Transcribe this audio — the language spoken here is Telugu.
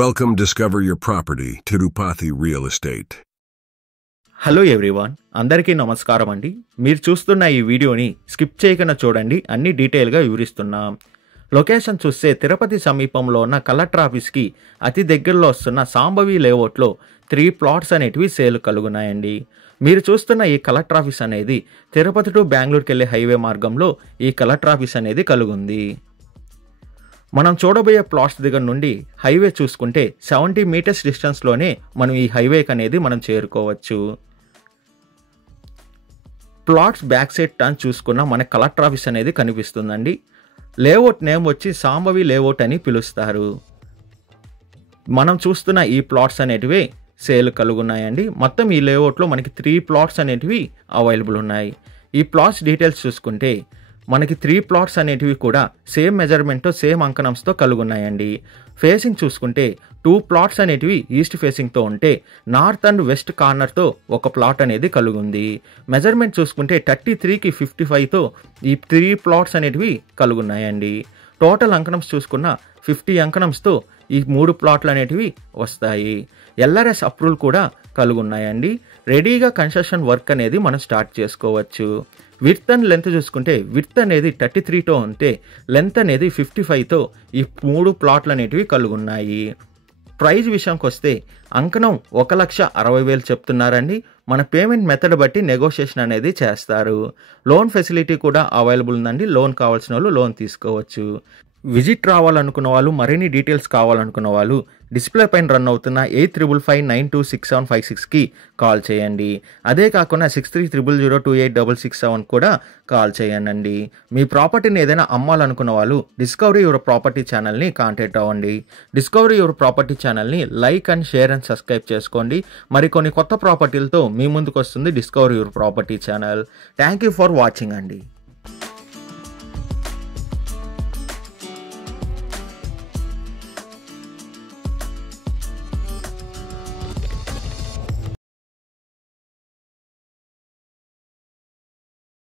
Welcome Discover Your Property Tirupati Real Estate. Hello everyone, అందరికీ నమస్కారం అండి. మీరు చూస్తున్న ఈ వీడియోని స్కిప్ చేయకుండా చూడండి, అన్ని డీటెయిల్గా వివరిస్తున్నాం. లొకేషన్ చూస్తే తిరుపతి సమీపంలో ఉన్న కలెక్టర్ ఆఫీస్కి అతి దగ్గరలో వస్తున్న సాంబవి లేఅవుట్లో 3 ప్లాట్స్ అనేటివి సేల్ కలుగున్నాయండి. మీరు చూస్తున్న ఈ కలెక్టర్ ఆఫీస్ అనేది తిరుపతి టు బెంగళూరుకి వెళ్ళే హైవే మార్గంలో ఈ కలెక్టర్ ఆఫీస్ అనేది కలుగుంది. మనం చూడబోయే ప్లాట్స్ దగ్గర నుండి హైవే చూసుకుంటే 70 మీటర్స్ డిస్టెన్స్లోనే మనం ఈ హైవేకి అనేది మనం చేరుకోవచ్చు. ప్లాట్స్ బ్యాక్ సైడ్ టర్న్ చూసుకున్న మన కలెక్టర్ ఆఫీస్ అనేది కనిపిస్తుందండి. లేఅవుట్ నేమ్ వచ్చి సాంబవి లేఅవుట్ అని పిలుస్తారు. మనం చూస్తున్న ఈ ప్లాట్స్ అనేటివి సేల్ కలుగున్నాయండి. మొత్తం ఈ లేఅవుట్లో మనకి 3 ప్లాట్స్ అనేటివి అవైలబుల్ ఉన్నాయి. ఈ ప్లాట్స్ డీటెయిల్స్ చూసుకుంటే మనకి 3 ప్లాట్స్ అనేటివి కూడా సేమ్ మెజర్మెంట్తో సేమ్ అంకణంతో కలుగున్నాయండి. ఫేసింగ్ చూసుకుంటే 2 ప్లాట్స్ అనేటివి ఈస్ట్ ఫేసింగ్తో ఉంటే నార్త్ అండ్ వెస్ట్ కార్నర్తో ఒక ప్లాట్ అనేది కలుగుంది. మెజర్మెంట్ చూసుకుంటే 33కి 55తో ఈ 3 ప్లాట్స్ అనేటివి కలుగున్నాయండి. టోటల్ అంకణంస్ చూసుకున్న 50 అంకణంస్తో ఈ 3 ప్లాట్లు అనేటివి వస్తాయి. ఎల్ఆర్ఎస్ అప్రూవల్ కూడా కలుగున్నాయండి. రెడీగా కన్స్ట్రక్షన్ వర్క్ అనేది మనం స్టార్ట్ చేసుకోవచ్చు. విడ్త్ అండ్ లెంత్ చూసుకుంటే విడ్త్ అనేది 33తో ఉంటే లెంత్ అనేది 55తో ఈ 3 ప్లాట్లు అనేటివి కలుగున్నాయి. ప్రైజ్ విషయంకి వస్తే అంకణం 1,60,000 చెప్తున్నారండి. మన పేమెంట్ మెథడ్ బట్టి నెగోషియేషన్ అనేది చేస్తారు. లోన్ ఫెసిలిటీ కూడా అవైలబుల్ ఉందండి. లోన్ కావాల్సిన వాళ్ళు లోన్ తీసుకోవచ్చు. విజిట్ రావాలనుకున్న వాళ్ళు, మరిన్ని డీటెయిల్స్ కావాలనుకున్న వాళ్ళు డిస్ప్లే పైన రన్ అవుతున్న 8355926756కి కాల్ చేయండి. అదే కాకుండా 6300028667 కూడా కాల్ చేయండి. మీ ప్రాపర్టీని ఏదైనా అమ్మాలనుకున్న వాళ్ళు డిస్కవరీ యువర్ ప్రాపర్టీ ఛానల్ని కాంటాక్ట్ అవ్వండి. డిస్కవరీ యువర్ ప్రాపర్టీ ఛానల్ని like and share and subscribe చేసుకోండి. మరికొన్ని కొత్త ప్రాపర్టీలతో మీ ముందుకు వస్తుంది discovery your property channel. Thank you for watching అండి.